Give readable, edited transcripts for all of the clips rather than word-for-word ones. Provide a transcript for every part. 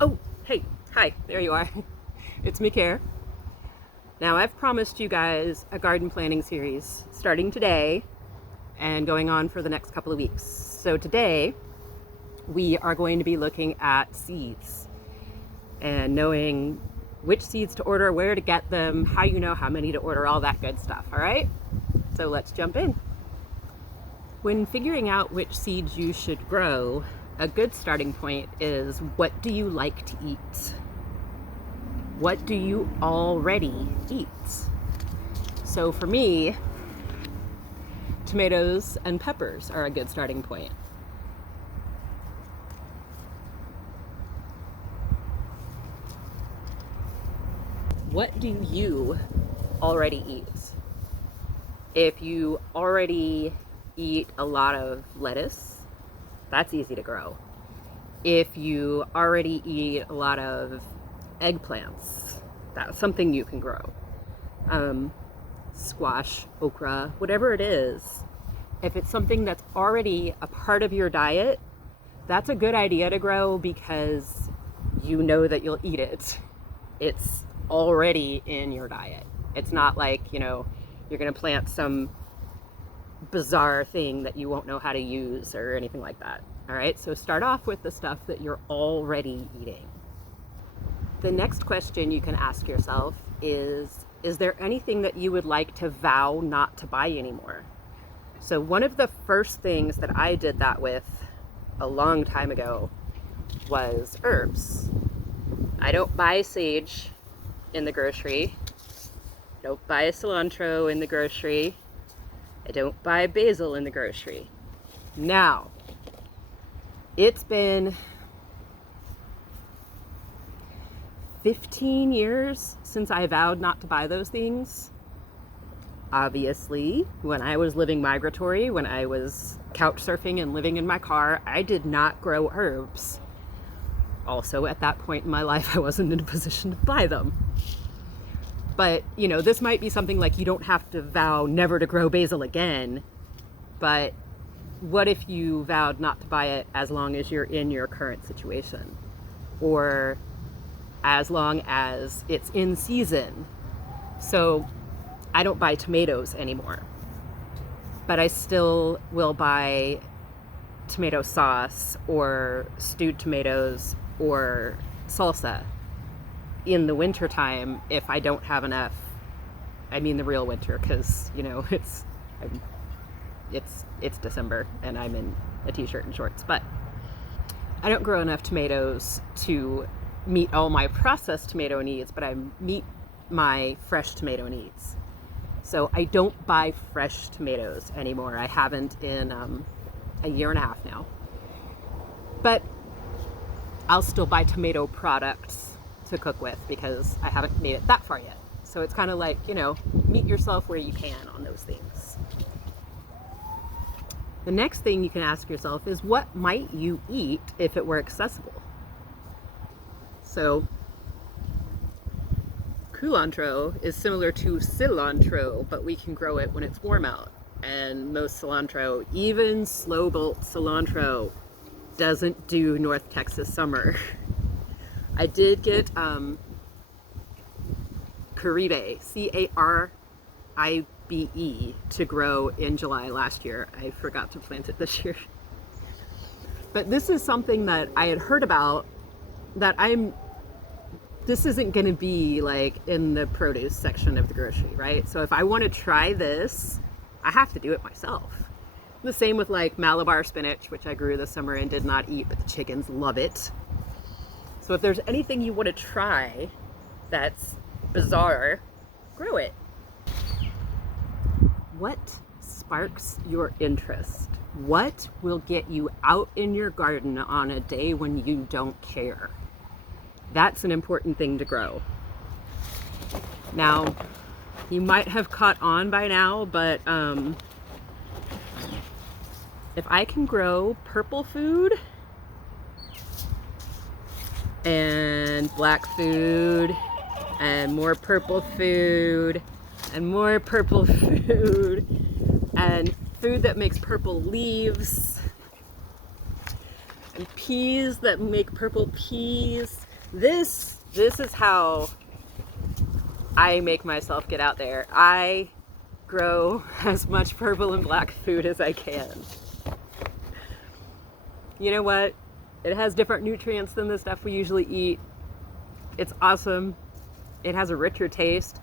Oh, hey, hi, there you are. It's me, Care. Now, I've promised you guys a garden planning series starting today and going on for the next couple of weeks. So, today we are going to be looking at seeds and knowing which seeds to order, where to get them, how you know how many to order, all that good stuff, all right? So, let's jump in. When figuring out which seeds you should grow, a good starting point is, what do you like to eat? What do you already eat? So for me, tomatoes and peppers are a good starting point. What do you already eat? If you already eat a lot of lettuce, that's easy to grow. If you already eat a lot of eggplants, that's something you can grow. Squash, okra, whatever it is, if it's something that's already a part of your diet, that's a good idea to grow because you know that you'll eat it. It's already in your diet. It's not like, you're going to plant some bizarre thing that you won't know how to use or anything like that. All right, so start off with the stuff that you're already eating. The next question you can ask yourself is there anything that you would like to vow not to buy anymore? So one of the first things that I did that with a long time ago was herbs. I don't buy sage in the grocery. I don't buy cilantro in the grocery. I don't buy basil in the grocery. Now, it's been 15 years since I vowed not to buy those things. Obviously, when I was living migratory, when I was couch surfing and living in my car, I did not grow herbs. Also, at that point in my life, I wasn't in a position to buy them. But, this might be something like you don't have to vow never to grow basil again, but what if you vowed not to buy it as long as you're in your current situation? Or as long as it's in season. So I don't buy tomatoes anymore, but I still will buy tomato sauce or stewed tomatoes or salsa in the wintertime if I don't have enough. I mean the real winter, because it's December and I'm in a t-shirt and shorts, but I don't grow enough tomatoes to meet all my processed tomato needs, but I meet my fresh tomato needs. So I don't buy fresh tomatoes anymore. I haven't in a year and a half now. But I'll still buy tomato products to cook with because I haven't made it that far yet. So it's kind of like, meet yourself where you can on those things. The next thing you can ask yourself is, what might you eat if it were accessible? So, culantro is similar to cilantro, but we can grow it when it's warm out. And most cilantro, even slow bolt cilantro, doesn't do North Texas summer. I did get Caribe, Caribe, to grow in July last year. I forgot to plant it this year. But this is something that I had heard about that this isn't going to be like in the produce section of the grocery, right? So if I want to try this, I have to do it myself. The same with like Malabar spinach, which I grew this summer and did not eat, but the chickens love it. So if there's anything you want to try that's bizarre, grow it. What sparks your interest? What will get you out in your garden on a day when you don't care? That's an important thing to grow. Now, you might have caught on by now, but if I can grow purple food and black food and more purple food and more purple food and food that makes purple leaves and peas that make purple peas This is how I make myself get out there. I grow as much purple and black food as I can. You know what? It has different nutrients than the stuff we usually eat. It's awesome. It has a richer taste.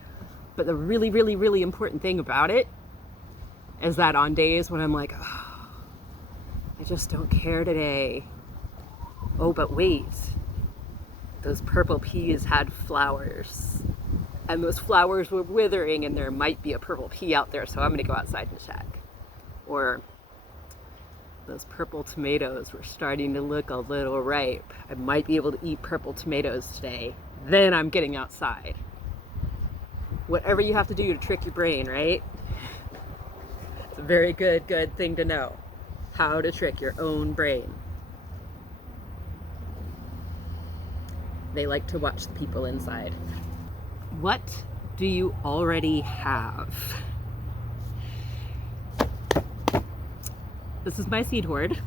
But the really, really, really important thing about it is that on days when I'm like, oh, I just don't care today. Oh, but wait. Those purple peas had flowers. And those flowers were withering, and there might be a purple pea out there, so I'm going to go outside and check. Or those purple tomatoes were starting to look a little ripe. I might be able to eat purple tomatoes today. Then I'm getting outside. Whatever you have to do to trick your brain, right? It's a very good thing to know. How to trick your own brain. They like to watch the people inside. What do you already have? This is my seed hoard.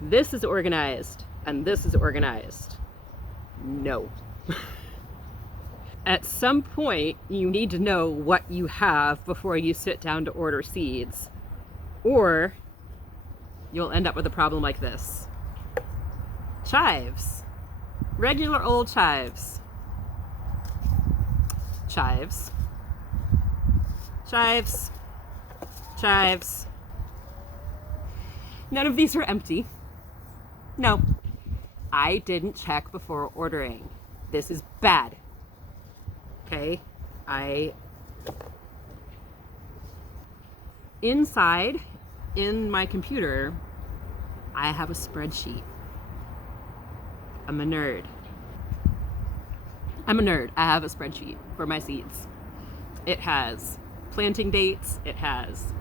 This is organized, and this is organized. No. At some point, you need to know what you have before you sit down to order seeds, or you'll end up with a problem like this. Chives. Regular old chives. Chives. Chives. Chives. None of these are empty. No. I didn't check before ordering. This is bad. Okay? Inside, in my computer, I have a spreadsheet. I'm a nerd. I have a spreadsheet for my seeds. It has planting dates. It has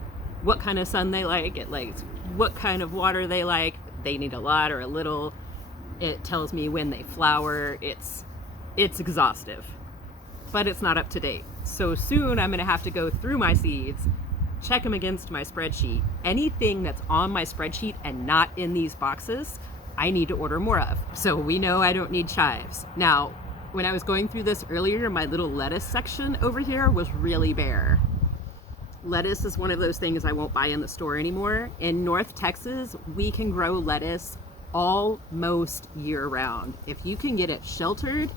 what kind of sun they like. It likes what kind of water they like. They need a lot or a little. It tells me when they flower. It's exhaustive, but it's not up to date. So soon I'm gonna have to go through my seeds, check them against my spreadsheet. Anything that's on my spreadsheet and not in these boxes, I need to order more of. So we know I don't need chives. Now, when I was going through this earlier, my little lettuce section over here was really bare. Lettuce is one of those things I won't buy in the store anymore. In North Texas, we can grow lettuce almost year round. If you can get it sheltered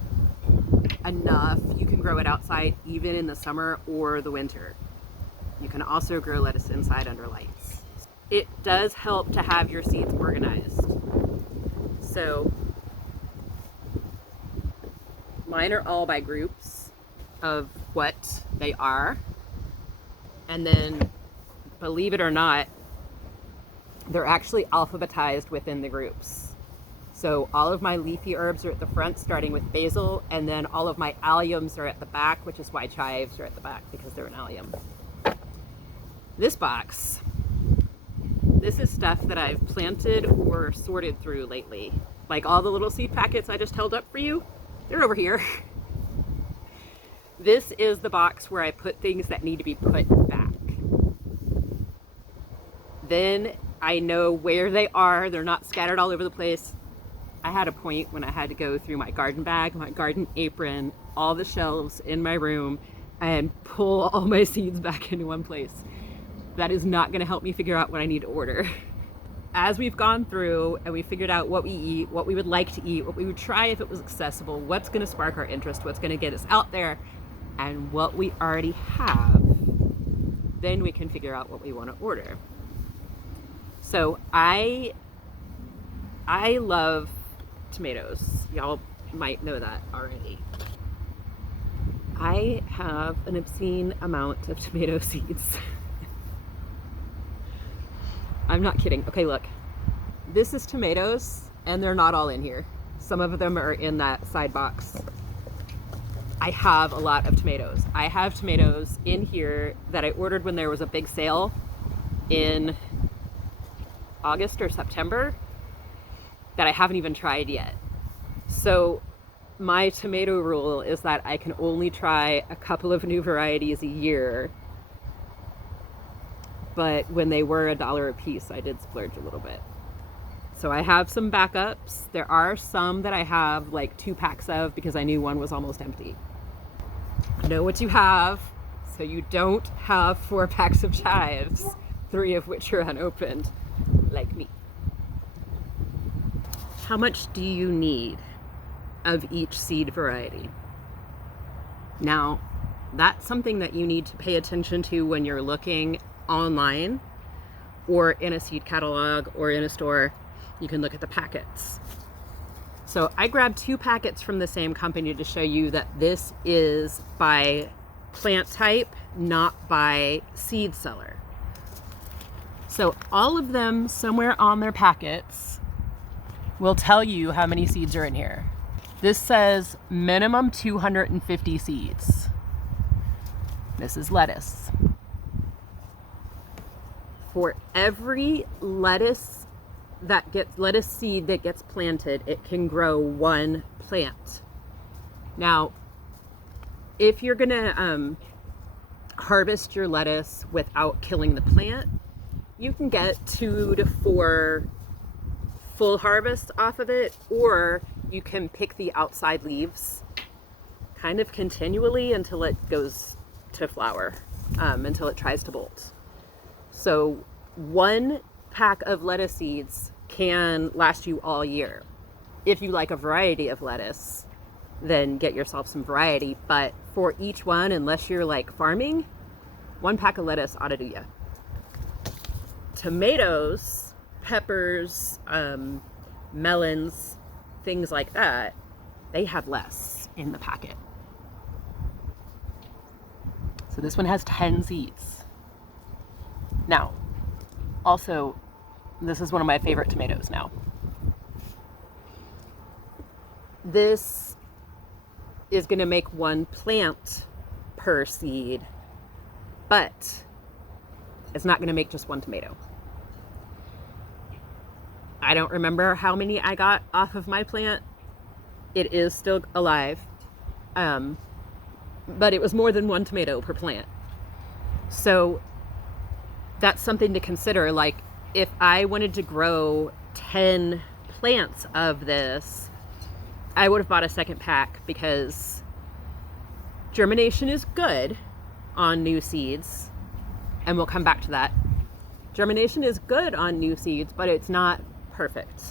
enough, you can grow it outside even in the summer or the winter. You can also grow lettuce inside under lights. It does help to have your seeds organized. So mine are all by groups of what they are. And then, believe it or not, they're actually alphabetized within the groups. So all of my leafy herbs are at the front, starting with basil, and then all of my alliums are at the back, which is why chives are at the back, because they're an allium. This box, this is stuff that I've planted or sorted through lately. Like all the little seed packets I just held up for you, they're over here. This is the box where I put things that need to be put back. Then I know where they are. They're not scattered all over the place. I had a point when I had to go through my garden bag, my garden apron, all the shelves in my room, and pull all my seeds back into one place. That is not going to help me figure out what I need to order. As we've gone through and we figured out what we eat, what we would like to eat, what we would try if it was accessible, what's going to spark our interest, what's going to get us out there, and what we already have, then we can figure out what we want to order. So I love tomatoes. Y'all might know that already. I have an obscene amount of tomato seeds. I'm not kidding. Okay, look. This is tomatoes, and they're not all in here. Some of them are in that side box. I have a lot of tomatoes. I have tomatoes in here that I ordered when there was a big sale in August or September that I haven't even tried yet. So my tomato rule is that I can only try a couple of new varieties a year. But when they were $1 a piece, I did splurge a little bit. So I have some backups. There are some that I have like 2 packs of because I knew one was almost empty. Know what you have so you don't have 4 packs of chives, 3 of which are unopened, like me. How much do you need of each seed variety? Now, that's something that you need to pay attention to when you're looking online or in a seed catalog or in a store. You can look at the packets. So I grabbed 2 packets from the same company to show you that this is by plant type, not by seed seller. So all of them somewhere on their packets will tell you how many seeds are in here. This says minimum 250 seeds. This is lettuce. For every lettuce seed that gets planted, it can grow 1 plant. Now, if you're gonna harvest your lettuce without killing the plant, you can get 2 to 4 full harvests off of it, or you can pick the outside leaves kind of continually until it goes to flower, until it tries to bolt. So 1 pack of lettuce seeds can last you all year. If you like a variety of lettuce, then get yourself some variety. But for each one, unless you're like farming, 1 pack of lettuce ought to do you. Tomatoes, peppers, melons, things like that, they have less in the packet. So this one has 10 seeds. Now, also, this is one of my favorite tomatoes now. This is going to make 1 plant per seed, but it's not going to make just 1 tomato. I don't remember how many I got off of my plant. It is still alive, but it was more than 1 tomato per plant. So that's something to consider. Like, if I wanted to grow 10 plants of this, I would have bought a 2nd pack, because germination is good on new seeds, and we'll come back to that. Germination is good on new seeds, but it's not perfect.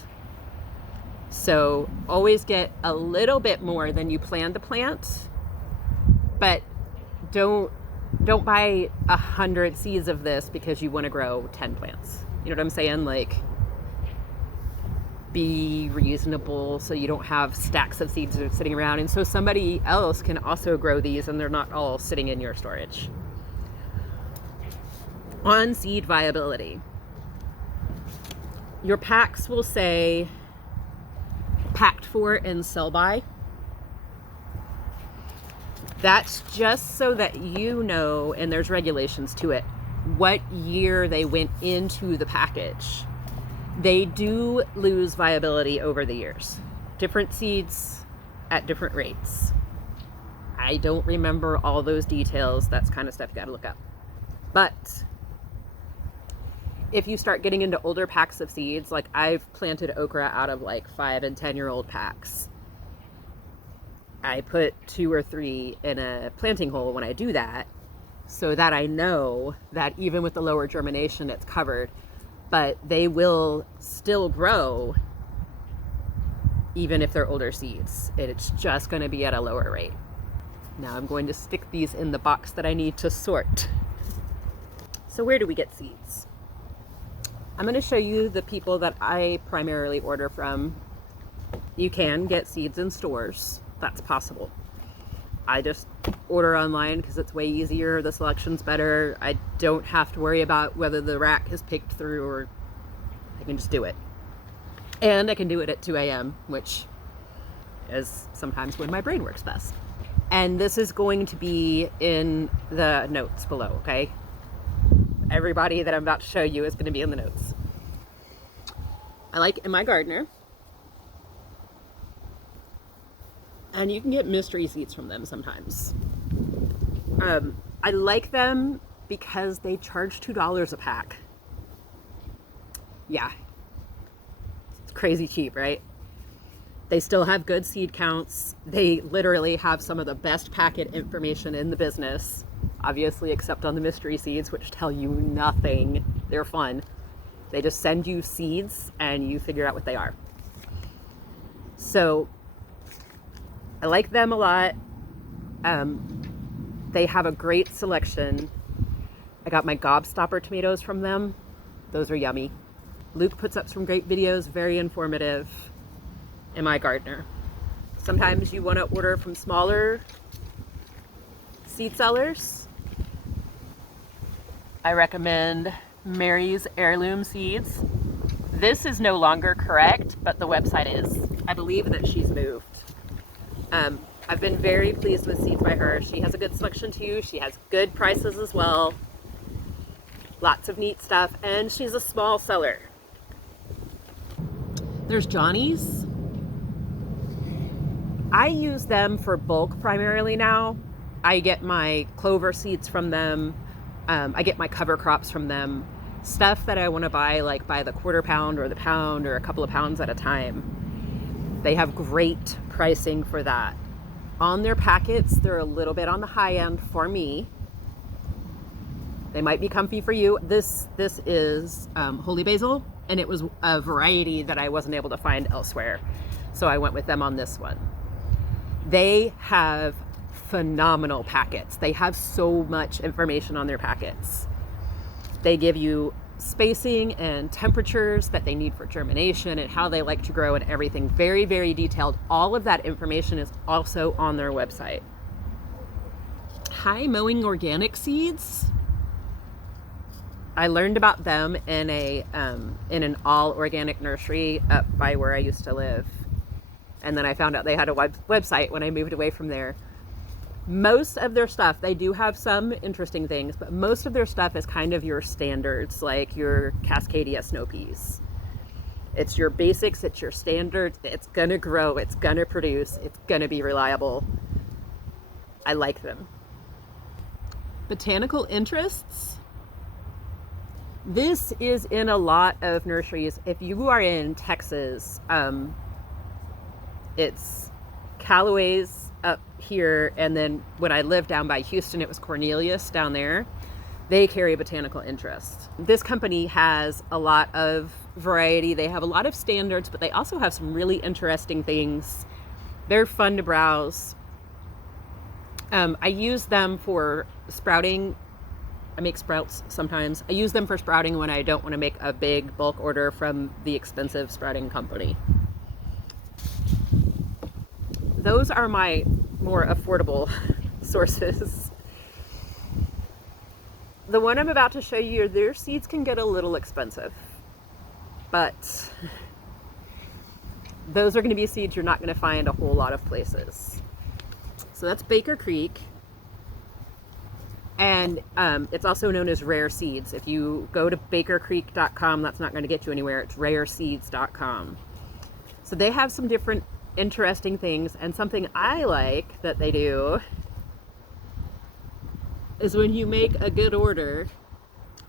So always get a little bit more than you plan to plant, but don't buy 100 seeds of this because you want to grow 10 plants. You know what I'm saying? Like, be reasonable so you don't have stacks of seeds that are sitting around, and so somebody else can also grow these and they're not all sitting in your storage. On seed viability, your packs will say packed for and sell by. That's just so that you know, and there's regulations to it, what year they went into the package. They do lose viability over the years. Different seeds at different rates. I don't remember all those details. That's kind of stuff you gotta look up. But if you start getting into older packs of seeds, like I've planted okra out of like 5 and 10-year-old packs. I put 2 or 3 in a planting hole when I do that, so that I know that even with the lower germination, it's covered, but they will still grow even if they're older seeds. It's just going to be at a lower rate. Now I'm going to stick these in the box that I need to sort. So where do we get seeds? I'm going to show you the people that I primarily order from. You can get seeds in stores. That's possible. I just order online because it's way easier. The selection's better. I don't have to worry about whether the rack is picked through, or I can just do it. And I can do it at 2 a.m., which is sometimes when my brain works best. And this is going to be in the notes below, okay? Everybody that I'm about to show you is going to be in the notes. I like in my gardener. And you can get mystery seeds from them sometimes. I like them because they charge $2 a pack. Yeah. crazy cheap, right? They still have good seed counts. They literally have some of the best packet information in the business, obviously, except on the mystery seeds, which tell you nothing. They're fun. They just send you seeds and you figure out what they are. So I like them a lot. They have a great selection. I got my gobstopper tomatoes from them. Those are yummy. Luke puts up some great videos, very informative. Am I Gardener? Sometimes you want to order from smaller seed sellers. I recommend Mary's Heirloom Seeds. This is no longer correct, but the website is. I believe that she's moved. I've been very pleased with seeds by her. She has a good selection too. She has good prices as well. Lots of neat stuff, and she's a small seller. There's Johnny's. I use them for bulk primarily now. I get my clover seeds from them. I get my cover crops from them. Stuff that I want to buy, like by the quarter pound or the pound or a couple of pounds at a time. They have great pricing for that. On their packets, they're a little bit on the high end for me. They might be comfy for you. This is holy basil, and it was a variety that I wasn't able to find elsewhere. So I went with them on this one. They have phenomenal packets. They have so much information on their packets. They give you spacing and temperatures that they need for germination and how they like to grow and everything. Very, very detailed. All of that information is also on their website. High Mowing Organic Seeds. I learned about them in an all organic nursery up by where I used to live. And then I found out they had a website when I moved away from there. Most of their stuff, they do have some interesting things, but most of their stuff is kind of your standards, like your Cascadia snow peas. It's your basics, it's your standards, it's gonna grow, it's gonna produce, it's gonna be reliable. I like them. Botanical Interests. This is in a lot of nurseries. If you are in Texas, it's Callaway's up here, and then when I lived down by Houston, it was Cornelius down there. They carry Botanical Interest. This company has a lot of variety. They have a lot of standards, but they also have some really interesting things. They're fun to browse. I use them for sprouting. I make sprouts sometimes. I use them for sprouting when I don't want to make a big bulk order from the expensive sprouting company. Those are my more affordable sources. The one I'm about to show you, their seeds can get a little expensive, but those are going to be seeds you're not going to find a whole lot of places. So that's Baker Creek, and it's also known as Rare Seeds. If you go to bakercreek.com, that's not going to get you anywhere. It's rareseeds.com. So they have some different interesting things, and something I like that they do is when you make a good order,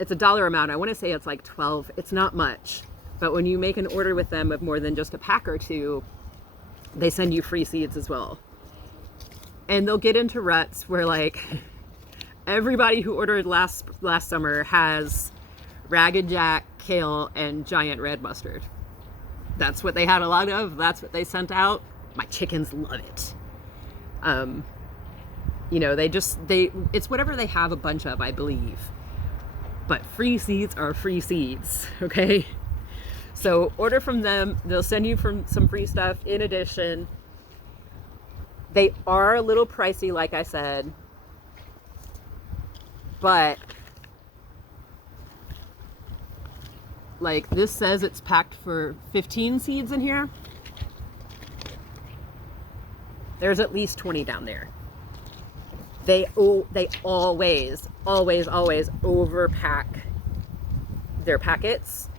it's a dollar amount. I want to say it's like 12. It's not much, but when you make an order with them of more than just a pack or two, they send you free seeds as well. And they'll get into ruts where, like, everybody who ordered last summer has Ragged Jack, kale, and giant red mustard. That's what they had a lot of. That's what they sent out. My chickens love it. You know, it's whatever they have a bunch of, I believe. But free seeds are free seeds, okay? So order from them. They'll send you some free stuff in addition. They are a little pricey, like I said, but like this says it's packed for 15 seeds in here. There's at least 20 down there. They always overpack their packets.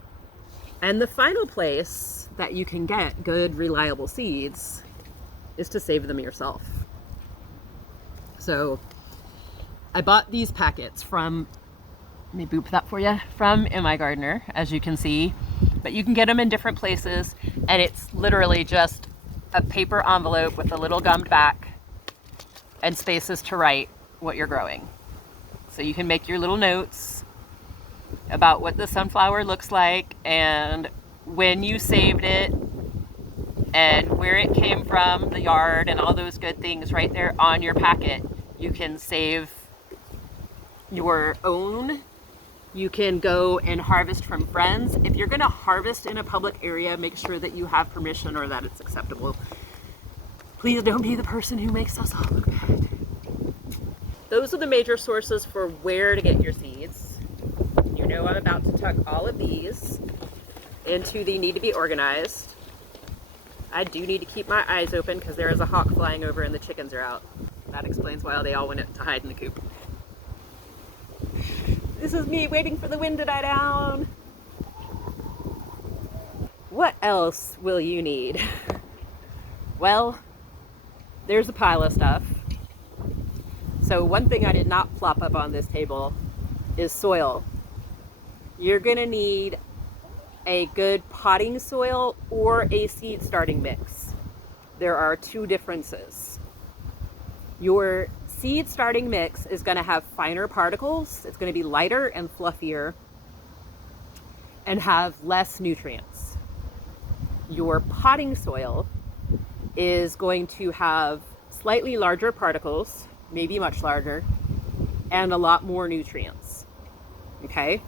And the final place that you can get good, reliable seeds is to save them yourself. So I bought these packets from, let me boop that for you, from Am I Gardener. As you can see, but you can get them in different places, and it's literally just a paper envelope with a little gummed back and spaces to write what you're growing. So you can make your little notes about what the sunflower looks like and when you saved it and where it came from, the yard, and all those good things right there on your packet. You can save your own. You can go and harvest from friends. If you're going to harvest in a public area, make sure that you have permission or that it's acceptable. Please don't be the person who makes us all look bad. Those are the major sources for where to get your seeds. You know I'm about to tuck all of these into the need to be organized. I do need to keep my eyes open because there is a hawk flying over and the chickens are out. That explains why they all went to hide in the coop. This is me waiting for the wind to die down. What else will you need? Well, there's a pile of stuff. So one thing I did not plop up on this table is soil. You're gonna need a good potting soil or a seed starting mix. There are two differences. Your seed starting mix is going to have finer particles. It's going to be lighter and fluffier and have less nutrients. Your potting soil is going to have slightly larger particles, maybe much larger, and a lot more nutrients. Okay?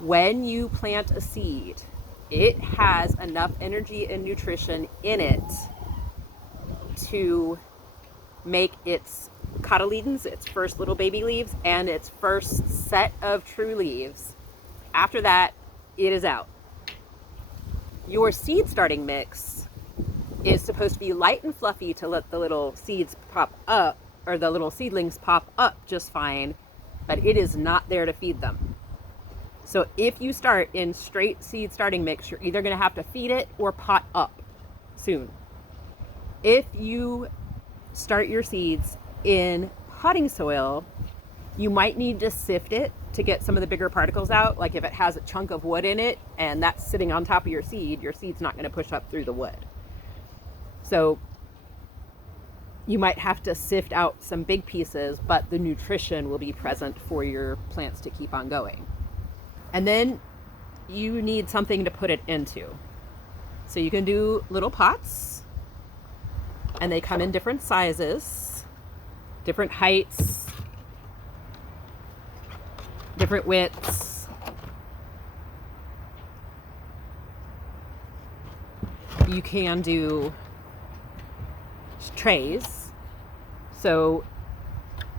When you plant a seed, it has enough energy and nutrition in it to make its cotyledons, its first little baby leaves, and its first set of true leaves. After that, it is out. Your seed starting mix is supposed to be light and fluffy to let the little seeds pop up, or the little seedlings pop up just fine, but it is not there to feed them. So if you start in straight seed starting mix, you're either going to have to feed it or pot up soon. If you start your seeds in potting soil, you might need to sift it to get some of the bigger particles out. Like if it has a chunk of wood in it and that's sitting on top of your seed's not going to push up through the wood. So you might have to sift out some big pieces, but the nutrition will be present for your plants to keep on going. And then you need something to put it into. So you can do little pots, and they come in different sizes, different heights, different widths. You can do trays. So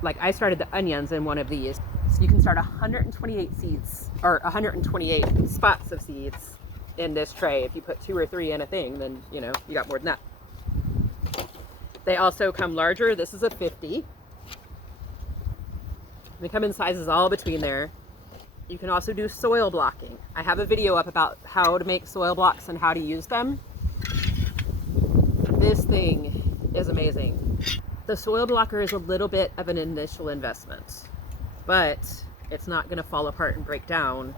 like I started the onions in one of these. So you can start 128 seeds, or 128 spots of seeds in this tray. If you put 2 or 3 in a thing, then you got more than that. They also come larger. This is a 50. They come in sizes all between there. You can also do soil blocking. I have a video up about how to make soil blocks and how to use them. This thing is amazing. The soil blocker is a little bit of an initial investment, but it's not going to fall apart and break down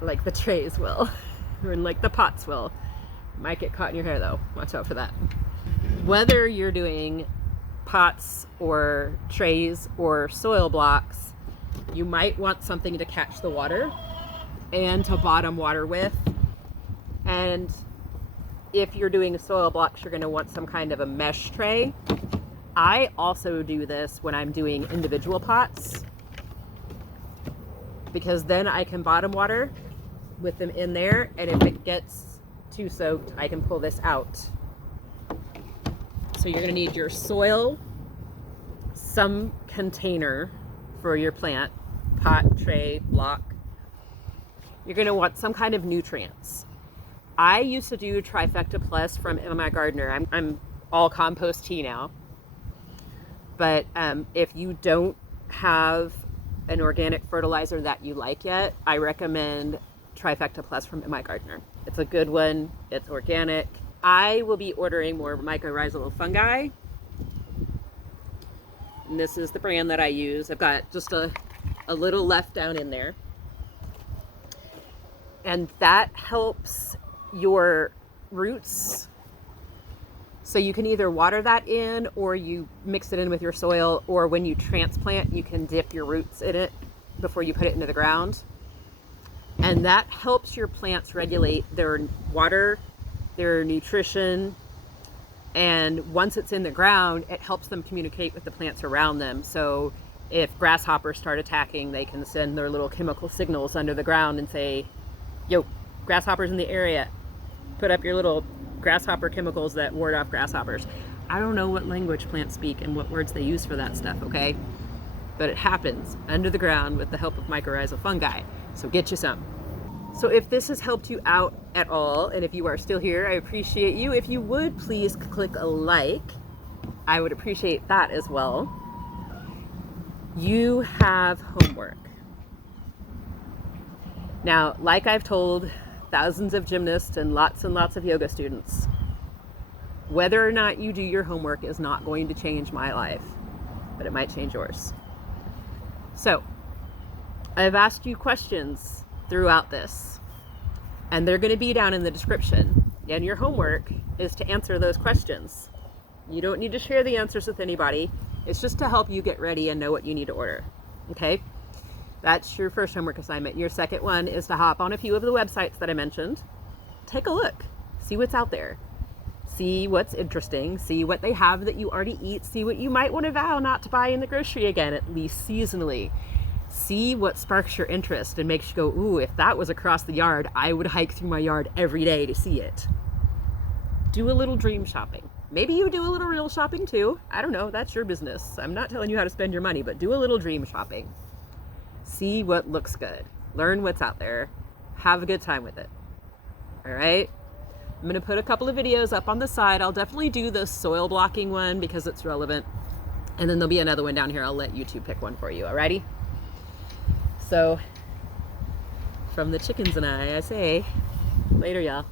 like the trays will, or like the pots will. Might get caught in your hair though. Watch out for that. Whether you're doing pots or trays or soil blocks, you might want something to catch the water and to bottom water with. And if you're doing soil blocks, you're going to want some kind of a mesh tray. I also do this when I'm doing individual pots, because then I can bottom water with them in there, and if it gets too soaked, I can pull this out. So you're going to need your soil, some container for your plant, pot, tray, block. You're going to want some kind of nutrients. I used to do Trifecta Plus from Emma My Gardener. I'm all compost tea now. But if you don't have an organic fertilizer that you like yet, I recommend Trifecta Plus from Emma My Gardener. It's a good one. It's organic. I will be ordering more mycorrhizal fungi. And this is the brand that I use. I've got just a little left down in there. And that helps your roots. So you can either water that in, or you mix it in with your soil, or when you transplant, you can dip your roots in it before you put it into the ground. And that helps your plants regulate their water, their nutrition, and once it's in the ground, it helps them communicate with the plants around them. So if grasshoppers start attacking, they can send their little chemical signals under the ground and say, yo, grasshoppers in the area, put up your little grasshopper chemicals that ward off grasshoppers. I don't know what language plants speak and what words they use for that stuff, okay? But it happens under the ground with the help of mycorrhizal fungi. So get you some. So if this has helped you out at all, and if you are still here, I appreciate you. If you would please click a like, I would appreciate that as well. You have homework. Now, like I've told thousands of gymnasts and lots of yoga students, whether or not you do your homework is not going to change my life, but it might change yours. So, I've asked you questions throughout this, and they're going to be down in the description. And your homework is to answer those questions. You don't need to share the answers with anybody. It's just to help you get ready and know what you need to order. Okay? That's your first homework assignment. Your second one is to hop on a few of the websites that I mentioned. Take a look. See what's out there. See what's interesting. See what they have that you already eat. See what you might want to vow not to buy in the grocery again, at least seasonally. See what sparks your interest and makes you go, ooh, if that was across the yard, I would hike through my yard every day to see it. Do a little dream shopping. Maybe you do a little real shopping too. I don't know. That's your business. I'm not telling you how to spend your money, but do a little dream shopping. See what looks good. Learn what's out there. Have a good time with it. All right? I'm going to put a couple of videos up on the side. I'll definitely do the soil blocking one because it's relevant. And then there'll be another one down here. I'll let YouTube pick one for you. Alrighty? So, from the chickens and I say, later, y'all.